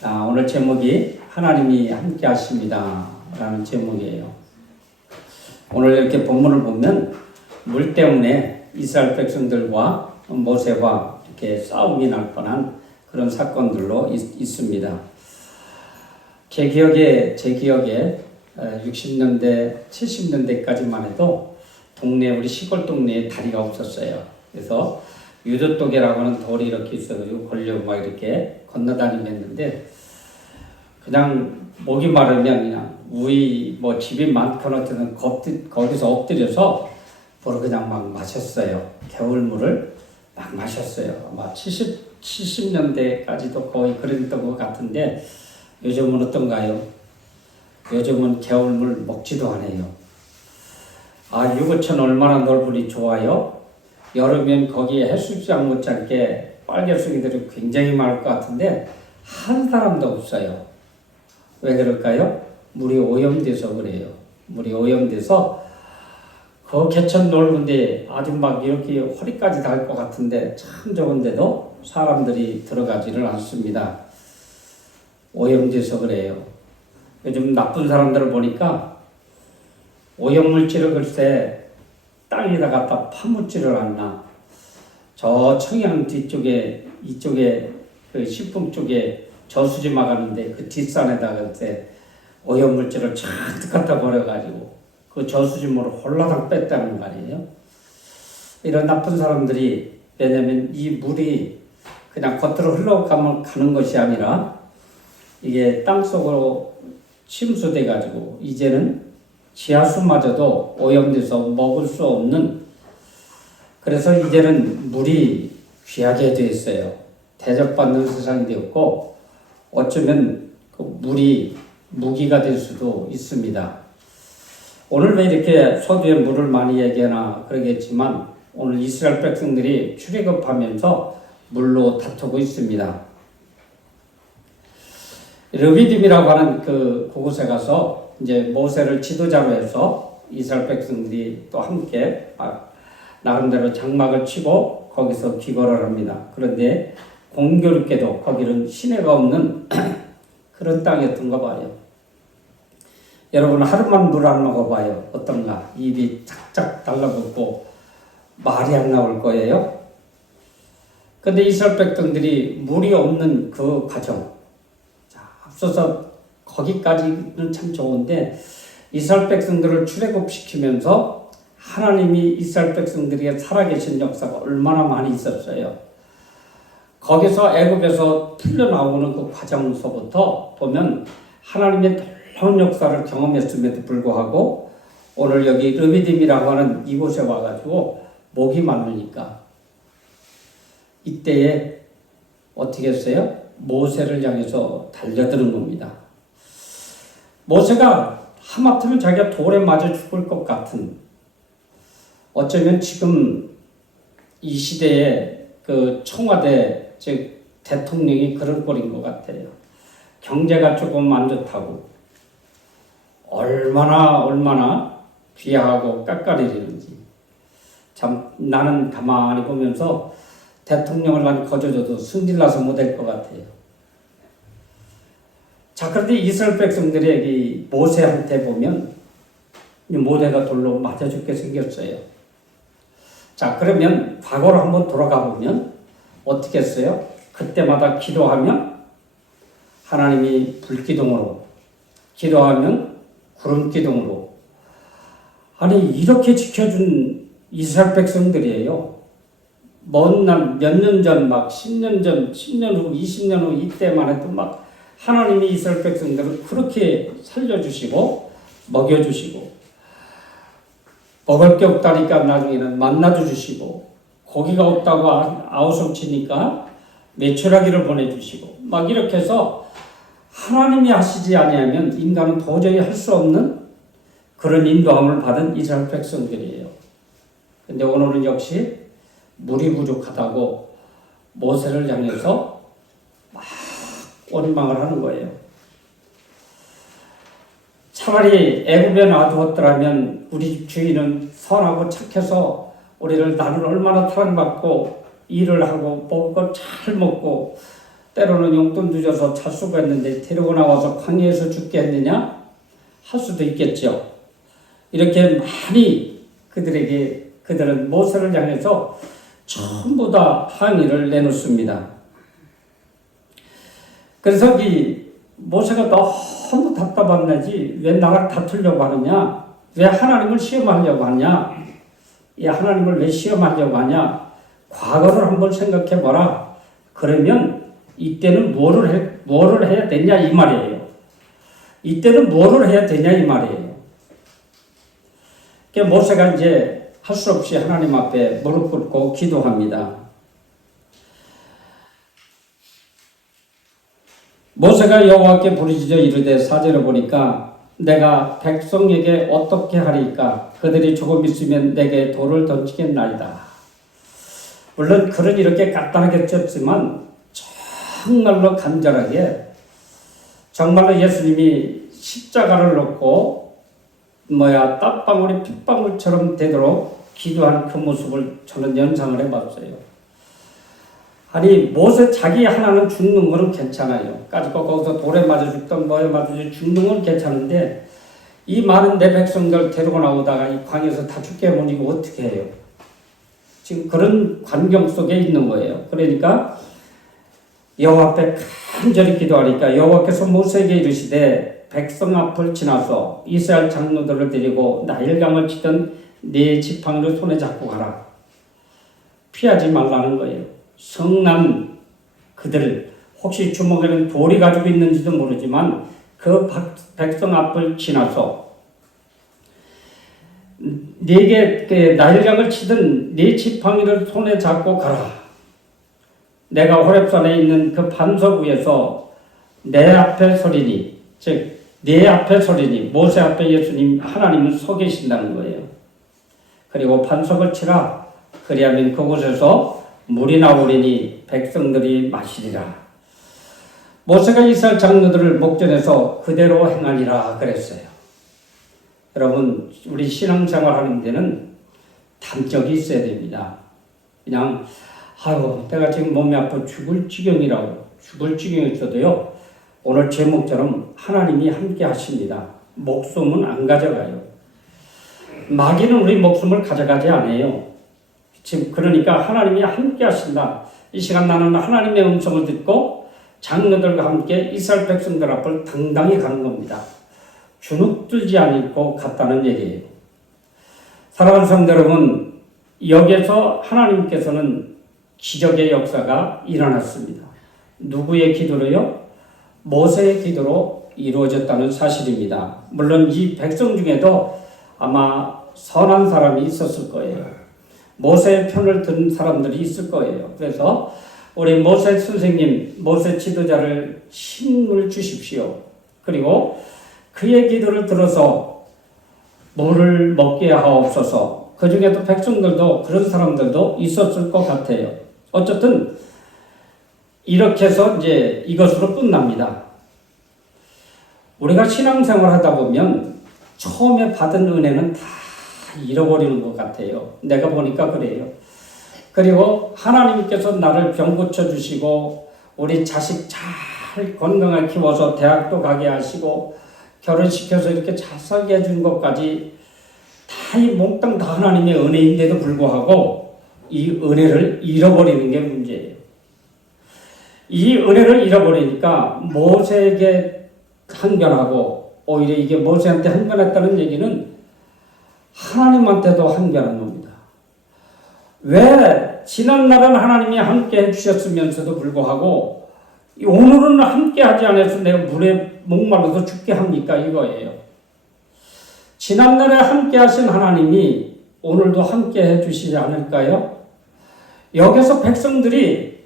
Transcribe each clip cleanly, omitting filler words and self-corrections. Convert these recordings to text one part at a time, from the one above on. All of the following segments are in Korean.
오늘 제목이 하나님이 함께 하십니다 라는 제목이에요. 오늘 이렇게 본문을 보면 물 때문에 이스라엘 백성들과 모세와 이렇게 싸움이 날 뻔한 그런 사건들로 있습니다. 제 기억에 60년대, 70년대까지만 해도 우리 시골 동네에 다리가 없었어요. 그래서 유도독이라고 하는 돌이 이렇게 있어가지고 걸려 막 이렇게 건너다니면 했는데, 그냥 목이 마르면 그냥 집이 많거나 저는 거기서 엎드려서 물을 그냥 막 마셨어요. 겨울물을 막 마셨어요. 아마 70년대까지도 거의 그랬던 것 같은데, 요즘은 어떤가요? 요즘은 겨울물 먹지도 않아요. 유구천 얼마나 넓으니 좋아요? 여름엔 거기에 해수욕장 못지않게 빨개수기들이 굉장히 많을 것 같은데 한 사람도 없어요. 왜 그럴까요? 물이 오염돼서 그래요. 물이 오염돼서 그 개천 넓은데 아주 막 이렇게 허리까지 닿을 것 같은데 참 좋은데도 사람들이 들어가지를 않습니다. 오염돼서 그래요. 요즘 나쁜 사람들을 보니까 오염물질을 글쎄 땅에다 갖다 파묻지를 않나. 저 청양 뒤쪽에, 이쪽에, 그 신풍 쪽에 저수지 막았는데 그 뒷산에다가 글쎄 오염물질을 잔뜩 갖다 버려가지고 그 저수지물을 홀라당 뺐다는 말이에요. 이런 나쁜 사람들이, 왜냐면 이 물이 그냥 겉으로 흘러가는 것이 아니라 이게 땅속으로 침수돼가지고 이제는 지하수마저도 오염돼서 먹을 수 없는, 그래서 이제는 물이 귀하게 되어 있어요. 대접받는 세상이 되었고 어쩌면 그 물이 무기가 될 수도 있습니다. 오늘 왜 이렇게 소두에 물을 많이 얘기하나 그러겠지만, 오늘 이스라엘 백성들이 출애굽하면서 물로 다투고 있습니다. 르비딤이라고 하는 그곳에 가서 이제 모세를 지도자로 해서 이스라엘 백성들이 또 함께 나름대로 장막을 치고 거기서 기거를 합니다. 그런데 공교롭게도 거기는 시내가 없는 그런 땅이었던가 봐요. 여러분 하루만 물 안 먹어봐요. 어떤가? 입이 착착 달라붙고 말이 안 나올 거예요. 근데 이스라엘 백성들이 물이 없는 그 과정, 앞서서 거기까지는 참 좋은데 이스라엘 백성들을 출애굽시키면서 하나님이 이스라엘 백성들에게 살아계신 역사가 얼마나 많이 있었어요. 거기서 애굽에서 풀려나오는 그 과정서부터 보면 하나님의 놀라운 역사를 경험했음에도 불구하고 오늘 여기 르비딤이라고 하는 이곳에 와가지고 목이 마르니까 이때에 어떻게 했어요? 모세를 향해서 달려드는 겁니다. 모세가 하마터면 자기가 돌에 맞아 죽을 것 같은, 어쩌면 지금 이 시대에 그 청와대 즉 대통령이 그런 꼴인 것 같아요. 경제가 조금 안 좋다고 얼마나 귀하고 깎아내리는지 참 나는 가만히 보면서 대통령을 난 거저줘도 승질나서 못할 것 같아요. 자, 그런데 이스라엘 백성들의 이 모세한테 보면 모세가 돌로 맞아 죽게 생겼어요. 자, 그러면 과거로 한번 돌아가 보면 어떻게 했어요? 그때마다 기도하면 하나님이 불기둥으로, 기도하면 구름기둥으로, 아니 이렇게 지켜준 이스라엘 백성들이에요. 먼 날 몇 년 전, 막 10년 전, 10년 후, 20년 후 이때만 해도 막 하나님이 이스라엘 백성들을 그렇게 살려주시고 먹여주시고, 먹을 게 없다니까 나중에는 만나도 주시고, 고기가 없다고 아우성치니까 메추라기를 보내주시고, 막 이렇게 해서 하나님이 하시지 아니하면 인간은 도저히 할 수 없는 그런 인도함을 받은 이스라엘 백성들이에요. 근데 오늘은 역시 물이 부족하다고 모세를 향해서 막 원망을 하는 거예요. 차라리 애굽에 놔두었더라면 우리 집 주인은 선하고 착해서 나는 얼마나 사랑받고 일을 하고 먹을 거 잘 먹고 때로는 용돈 주셔서 찰수가 있는데 데리고 나와서 광야에서 죽게 했느냐? 할 수도 있겠죠. 이렇게 많이 그들은 모세를 향해서 전부 다 항의를 내놓습니다. 그래서 이 모세가 너무 답답한지 왜 나랑 다투려고 하느냐? 왜 하나님을 시험하려고 하냐? 이 하나님을 왜 시험하려고 하냐? 과거를 한번 생각해 봐라. 그러면 이때는 뭐를 해야 되냐 이 말이에요. 이때는 뭐를 해야 되냐 이 말이에요. 그러니까 모세가 이제 할 수 없이 하나님 앞에 무릎 꿇고 기도합니다. 모세가 여호와께 부르짖어 이르되 4절에 보니까 내가 백성에게 어떻게 하리까? 그들이 조금 있으면 내게 돌을 던지겠나이다. 물론 글은 이렇게 간단하게 썼지만 정말로 간절하게 정말로 예수님이 십자가를 놓고 땀방울이 핏방울처럼 되도록 기도한 그 모습을 저는 연상을 해봤어요. 아니 모세 자기 하나는 죽는 거는 괜찮아요. 까짓거 거기서 돌에 맞아 죽던 뭐에 맞아 죽는 건 괜찮은데 이 많은 내 백성들 데리고 나오다가 이 광야에서 다 죽게 해보니 이거 어떻게 해요? 지금 그런 환경 속에 있는 거예요. 그러니까 여호와 앞에 간절히 기도하니까 여호와께서 모세에게 이르시되 백성 앞을 지나서 이스라엘 장로들을 데리고 나일강을 치던 네 지팡이를 손에 잡고 가라. 피하지 말라는 거예요. 성난 그들 혹시 주먹에는 돌이 가지고 있는지도 모르지만 그 백성 앞을 지나서 네게 나일강을 치던 네 지팡이를 손에 잡고 가라. 내가 호렙산에 있는 그 반석 위에서 내 앞에 서리니 즉 네 앞에 서리니 모세 앞에 예수님 하나님은 서 계신다는 거예요. 그리고 반석을 치라. 그리하면 그곳에서 물이 나오리니 백성들이 마시리라. 모세가 이스라엘 장로들을 목전에서 그대로 행하니라 그랬어요. 여러분 우리 신앙생활 하는 데는 담적이 있어야 됩니다. 그냥 내가 지금 몸이 아파 죽을 지경이 있어도요. 오늘 제목처럼 하나님이 함께 하십니다. 목숨은 안 가져가요. 마귀는 우리 목숨을 가져가지 않아요. 지금 그러니까 하나님이 함께 하신다. 이 시간 나는 하나님의 음성을 듣고 장로들과 함께 이스라엘 백성들 앞을 당당히 가는 겁니다. 주눅들지 않고 갔다는 얘기예요. 사랑하는 성도 여러분, 여기에서 하나님께서는 기적의 역사가 일어났습니다. 누구의 기도로요? 모세의 기도로 이루어졌다는 사실입니다. 물론 이 백성 중에도 아마 선한 사람이 있었을 거예요. 모세의 편을 든 사람들이 있을 거예요. 그래서 우리 모세 선생님, 모세 지도자를 힘을 주십시오. 그리고 그의 기도를 들어서 물을 먹게 하옵소서. 그 중에도 백성들도 그런 사람들도 있었을 것 같아요. 어쨌든 이렇게 해서 이제 이것으로 끝납니다. 우리가 신앙생활 하다 보면 처음에 받은 은혜는 다 잃어버리는 것 같아요. 내가 보니까 그래요. 그리고 하나님께서 나를 병 고쳐주시고 우리 자식 잘 건강하게 키워서 대학도 가게 하시고 결혼시켜서 이렇게 잘 살게 해준 것까지 다 이 몽땅 다 하나님의 은혜인데도 불구하고 이 은혜를 잃어버리는 게 문제예요. 이 은혜를 잃어버리니까 모세에게 항변하고 오히려 이게 모세한테 항변했다는 얘기는 하나님한테도 항변한 겁니다. 왜 지난날은 하나님이 함께 해주셨으면서도 불구하고 오늘은 함께 하지 않아서 내가 물에 목말라서 죽게 합니까? 이거예요. 지난날에 함께 하신 하나님이 오늘도 함께 해주시지 않을까요? 여기서 백성들이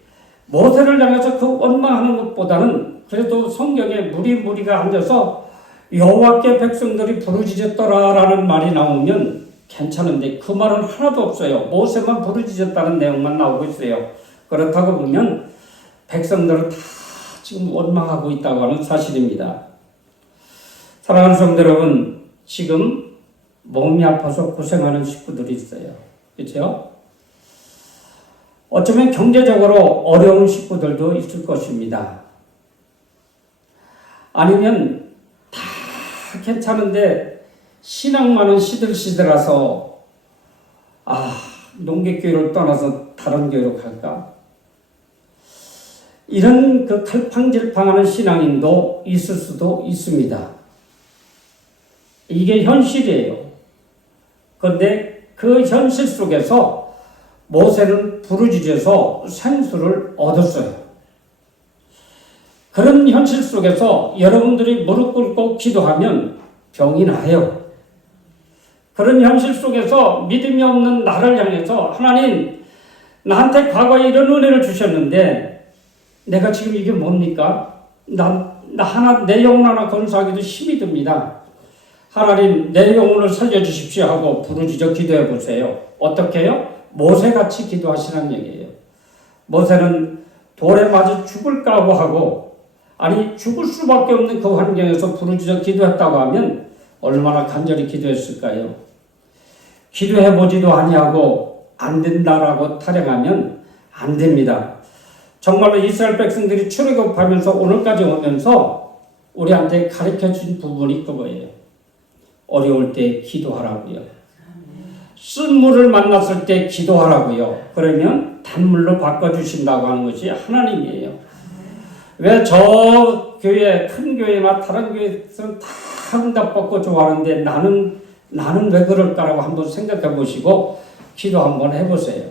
모세를 향해서 그 원망하는 것보다는 그래도 성경에 무리가 앉아서 여호와께 백성들이 부르짖었더라라는 말이 나오면 괜찮은데 그 말은 하나도 없어요. 모세만 부르짖었다는 내용만 나오고 있어요. 그렇다고 보면 백성들은 다 지금 원망하고 있다고 하는 사실입니다. 사랑하는 성도 여러분, 지금 몸이 아파서 고생하는 식구들이 있어요. 그렇죠? 어쩌면 경제적으로 어려운 식구들도 있을 것입니다. 아니면 다 괜찮은데 신앙만은 시들시들해서 농객교회를 떠나서 다른 교회로 갈까? 이런 그 갈팡질팡하는 신앙인도 있을 수도 있습니다. 이게 현실이에요. 그런데 그 현실 속에서 모세는 부르짖어서 생수를 얻었어요. 그런 현실 속에서 여러분들이 무릎 꿇고 기도하면 병이 나요. 그런 현실 속에서 믿음이 없는 나를 향해서 하나님, 나한테 과거에 이런 은혜를 주셨는데 내가 지금 이게 뭡니까? 내 영혼 하나 건사하기도 힘이 듭니다. 하나님, 내 영혼을 살려주십시오 하고 부르짖어 기도해 보세요. 어떻게 해요? 모세같이 기도하시라는 얘기예요. 모세는 돌에 맞아 죽을까 하고 죽을 수밖에 없는 그 환경에서 부르짖어 기도했다고 하면 얼마나 간절히 기도했을까요? 기도해보지도 아니하고 안 된다라고 타령하면 안 됩니다. 정말로 이스라엘 백성들이 출애굽하면서 오늘까지 오면서 우리한테 가르쳐준 부분이 그거예요. 어려울 때 기도하라고요. 쓴 물을 만났을 때 기도하라고요. 그러면 단물로 바꿔주신다고 하는 것이 하나님이에요. 왜 저 교회, 큰 교회나 다른 교회에서는 다 응답받고 좋아하는데 나는 왜 그럴까라고 한번 생각해 보시고 기도 한번 해보세요.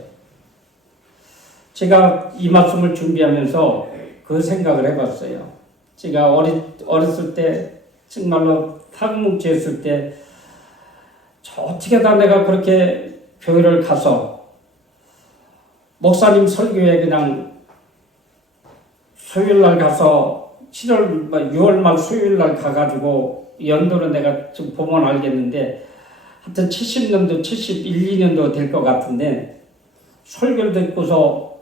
제가 이 말씀을 준비하면서 그 생각을 해봤어요. 제가 어렸을 때 정말로 학문지했을 때 어떻게 다 내가 그렇게 교회를 가서 목사님 설교에 그냥 수요일날 가서 6월 말 수요일날 가가지고 연도는 내가 좀 보면 알겠는데 하여튼 70년도 71, 2년도 될 것 같은데 설교를 듣고서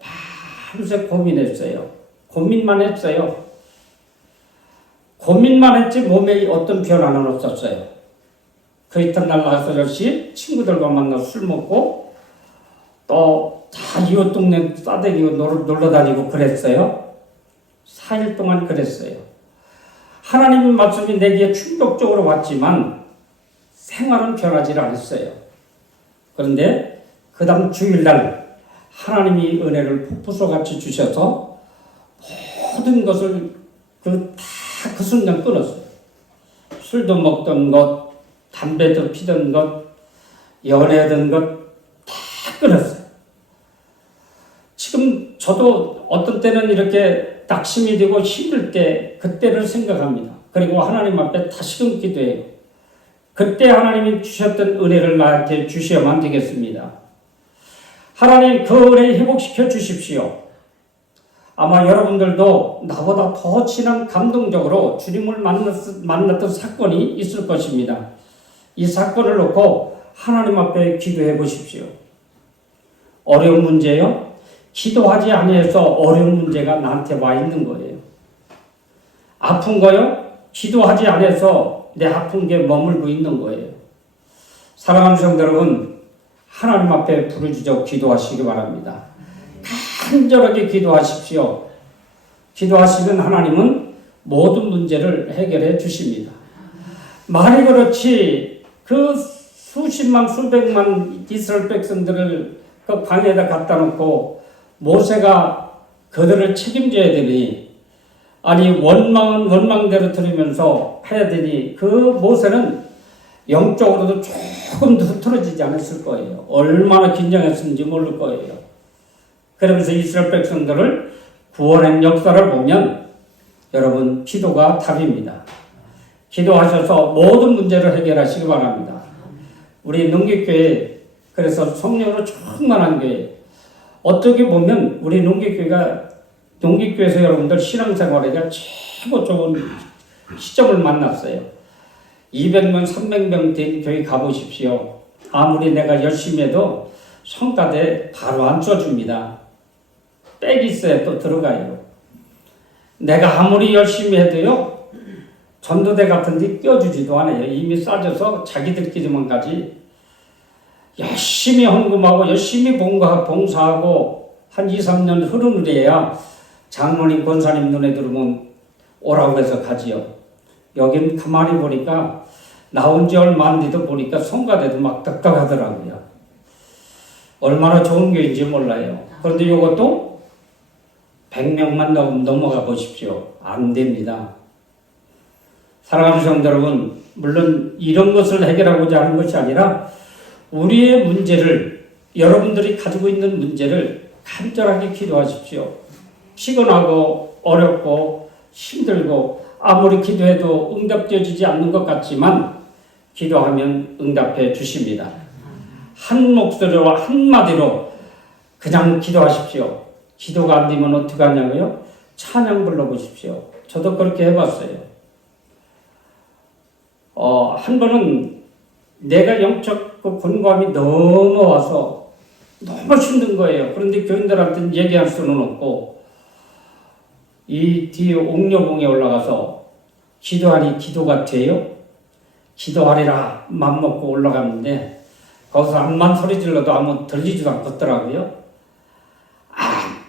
밤새 고민했어요. 고민만 했어요. 고민만 했지 몸에 어떤 변화는 없었어요. 그 이튿날 나가서 10시 친구들과 만나서 술 먹고 또 다 이웃 동네 싸대기고 놀러 다니고 그랬어요. 4일 동안 그랬어요. 하나님의 말씀이 내게 충격적으로 왔지만 생활은 변하지 않았어요. 그런데 그 다음 주일날 하나님이 은혜를 폭포수같이 주셔서 모든 것을 그 순간 끊었어요. 술도 먹던 것, 담배도 피던 것, 연애하던 것 다 끊었어요. 지금 저도 어떤 때는 이렇게 낙심이 되고 힘들 때 그때를 생각합니다. 그리고 하나님 앞에 다시금 기도해요. 그때 하나님이 주셨던 은혜를 나한테 주셔야만 되겠습니다. 하나님 그 은혜 회복시켜 주십시오. 아마 여러분들도 나보다 더 친한 감동적으로 주님을 만났던 사건이 있을 것입니다. 이 사건을 놓고 하나님 앞에 기도해 보십시오. 어려운 문제요? 기도하지 아니해서 어려운 문제가 나한테 와 있는 거예요. 아픈 거요? 기도하지 아니해서 내 아픈 게 머물고 있는 거예요. 사랑하는 성도 여러분, 하나님 앞에 부르짖어 기도하시기 바랍니다. 간절하게 기도하십시오. 기도하시면 하나님은 모든 문제를 해결해 주십니다. 말이 그렇지 그 수십만 수백만 이스라엘 백성들을 그 광야에다 갖다 놓고 모세가 그들을 책임져야 되니 원망은 원망대로 들으면서 해야 되니 그 모세는 영적으로도 조금도 흐트러지지 않았을 거예요. 얼마나 긴장했는지 모를 거예요. 그러면서 이스라엘 백성들을 구원한 역사를 보면 여러분 기도가 답입니다. 기도하셔서 모든 문제를 해결하시기 바랍니다. 우리 농객교회 그래서 성령으로 충만한 교회 어떻게 보면 우리 농객교회에서 여러분들 신앙생활에 최고 좋은 시점을 만났어요. 200명 300명 된 교회 가보십시오. 아무리 내가 열심히 해도 성가대 바로 안 써줍니다. 빽이 있어야 또 들어가요. 내가 아무리 열심히 해도요 전도대 같은 데 껴주지도 않아요. 이미 싸져서 자기들끼리만 가지. 열심히 헌금하고 열심히 봉사하고 한 2, 3년 흐른 후에야 장모님, 권사님 눈에 들어오면 오라고 해서 가지요. 여긴 가만히 보니까 나온 지 얼마 안 돼도 보니까 성가대도 막 딱딱하더라고요. 얼마나 좋은 교회인지 몰라요. 그런데 이것도 100명만 넘어가 보십시오. 안 됩니다. 사랑하는 성도 여러분, 물론 이런 것을 해결하고자 하는 것이 아니라 우리의 문제를, 여러분들이 가지고 있는 문제를 간절하게 기도하십시오. 피곤하고 어렵고 힘들고 아무리 기도해도 응답되어지지 않는 것 같지만 기도하면 응답해 주십니다. 한 목소리로 한마디로 그냥 기도하십시오. 기도가 안 되면 어떻게 하냐고요? 찬양 불러보십시오. 저도 그렇게 해봤어요. 한 번은 내가 영적 곤고함이 너무 와서 너무 힘든 거예요. 그런데 교인들한테는 얘기할 수는 없고 이 뒤에 옥녀봉에 올라가서 기도하니 기도가 돼요? 기도하리라 맘먹고 올라갔는데 거기서 암만 소리 질러도 아무 들리지도 않겠더라고요.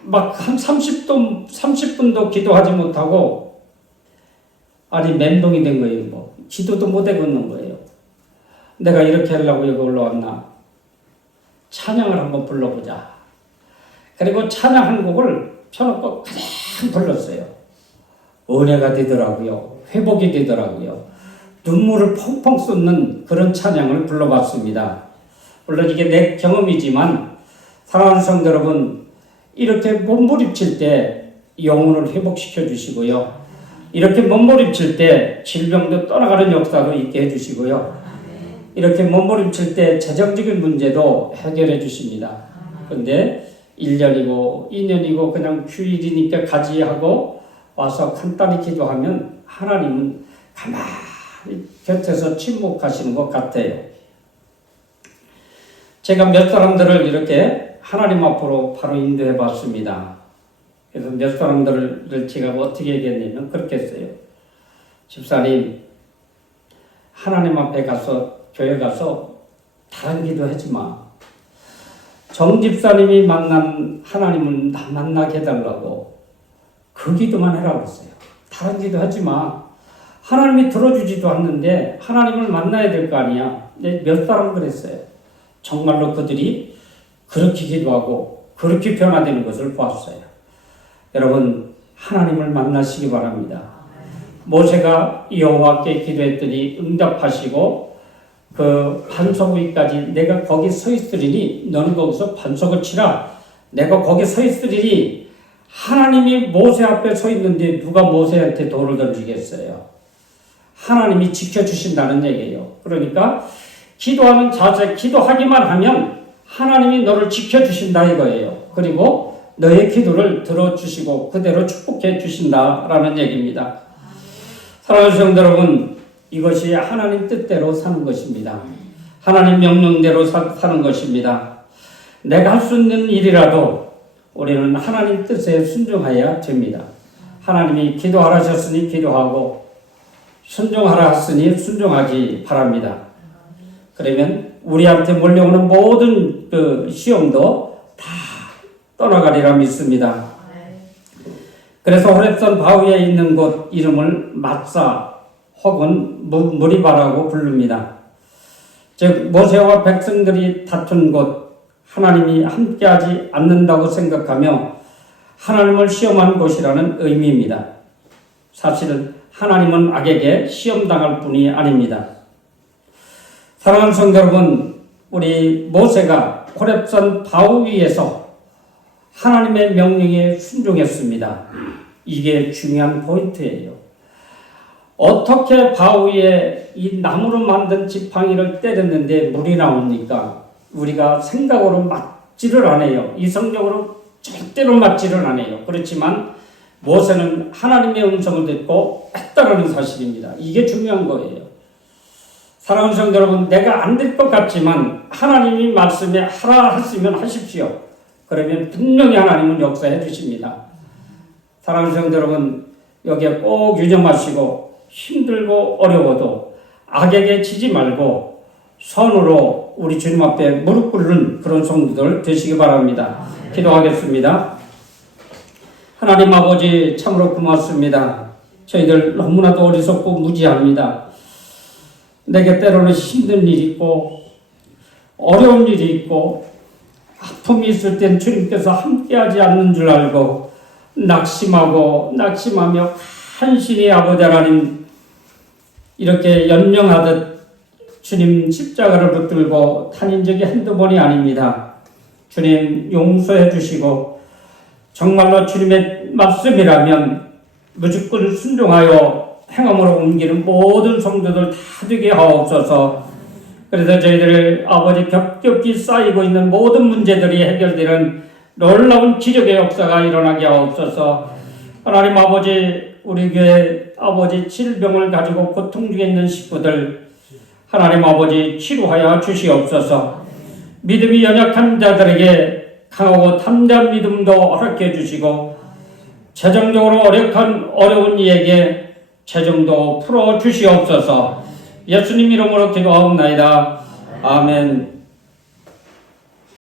막 한 30분도 기도하지 못하고 아니 멘붕이 된 거예요. 뭐 기도도 못 해걷는 거예요. 내가 이렇게 하려고 여기 올라왔나? 찬양을 한번 불러보자. 그리고 찬양 한 곡을 펴놓고 그냥 불렀어요. 은혜가 되더라고요. 회복이 되더라고요. 눈물을 펑펑 쏟는 그런 찬양을 불러봤습니다. 물론 이게 내 경험이지만 사랑하는 성도 여러분, 이렇게 몸부림칠 때 영혼을 회복시켜 주시고요. 이렇게 몸부림칠 때 질병도 떠나가는 역사도 있게 해주시고요. 이렇게 몸부림칠 때 재정적인 문제도 해결해 주십니다. 그런데 1년이고 2년이고 그냥 휴일이니까 가지 하고 와서 간단히 기도하면 하나님은 가만히 곁에서 침묵하시는 것 같아요. 제가 몇 사람들을 이렇게 하나님 앞으로 바로 인도해 봤습니다. 그래서 몇 사람들을 제가 어떻게 얘기했냐면 그렇게 했어요. 집사님, 하나님 앞에 가서 교회 가서 다른 기도 하지 마. 정 집사님이 만난 하나님을 나 만나게 해달라고 그 기도만 해라고 했어요. 다른 기도 하지 마. 하나님이 들어주지도 않는데 하나님을 만나야 될 거 아니야. 몇 사람 그랬어요. 정말로 그들이 그렇게 기도하고 그렇게 변화되는 것을 보았어요. 여러분, 하나님을 만나시기 바랍니다. 모세가 여호와께 기도했더니 응답하시고 그 반석 위까지 내가 거기 서 있으리니 너는 거기서 반석을 치라. 내가 거기 서 있으리니 하나님이 모세 앞에 서 있는데 누가 모세한테 돌을 던지겠어요? 하나님이 지켜주신다는 얘기예요. 그러니까 기도하는 자세, 기도하기만 하면 하나님이 너를 지켜주신다 이거예요. 그리고 너의 기도를 들어주시고 그대로 축복해 주신다라는 얘기입니다. 사랑하는 성도 여러분, 이것이 하나님 뜻대로 사는 것입니다. 하나님 명령대로 사는 것입니다. 내가 할 수 있는 일이라도 우리는 하나님 뜻에 순종해야 됩니다. 하나님이 기도하라 하셨으니 기도하고 순종하라 하셨으니 순종하기 바랍니다. 그러면 우리한테 몰려오는 모든 그 시험도 다 떠나가리라 믿습니다. 그래서 호렙산 바위에 있는 곳 이름을 맞사 혹은 무리바라고 부릅니다. 즉 모세와 백성들이 다툰 곳, 하나님이 함께하지 않는다고 생각하며 하나님을 시험한 곳이라는 의미입니다. 사실은 하나님은 악에게 시험당할 뿐이 아닙니다. 사랑하는 성도 여러분, 우리 모세가 호렙산 바위 위에서 하나님의 명령에 순종했습니다. 이게 중요한 포인트예요. 어떻게 바위에 이 나무로 만든 지팡이를 때렸는데 물이 나옵니까? 우리가 생각으로 맞지를 않아요. 이성적으로 절대로 맞지를 않아요. 그렇지만 모세는 하나님의 음성을 듣고 했다는 사실입니다. 이게 중요한 거예요. 사랑하는 성도 여러분, 내가 안 될 것 같지만 하나님이 말씀에 하라 하시면 하십시오. 그러면 분명히 하나님은 역사해 주십니다. 사랑하는 성도 여러분, 여기에 꼭 유념하시고 힘들고 어려워도 악에게 지지 말고 선으로 우리 주님 앞에 무릎 꿇는 그런 성도들 되시기 바랍니다. 기도하겠습니다. 하나님 아버지 참으로 고맙습니다. 저희들 너무나도 어리석고 무지합니다. 내게 때로는 힘든 일이 있고 어려운 일이 있고 아픔이 있을 땐 주님께서 함께하지 않는 줄 알고 낙심하며 간신히 아버지 하나님 이렇게 연명하듯 주님 십자가를 붙들고 다닌 적이 한두 번이 아닙니다. 주님 용서해 주시고 정말로 주님의 말씀이라면 무조건 순종하여 행함으로 옮기는 모든 성도들 다 되게 하옵소서. 그래서 저희들 아버지 겹겹이 쌓이고 있는 모든 문제들이 해결되는 놀라운 기적의 역사가 일어나게 하옵소서. 하나님 아버지 우리 교회 아버지 질병을 가지고 고통 중에 있는 식구들 하나님 아버지 치료하여 주시옵소서. 믿음이 연약한 자들에게 강하고 담대한 믿음도 허락해 주시고 재정적으로 어려운 이에게 재정도 풀어 주시옵소서. 예수님 이름으로 기도하옵나이다. 아멘.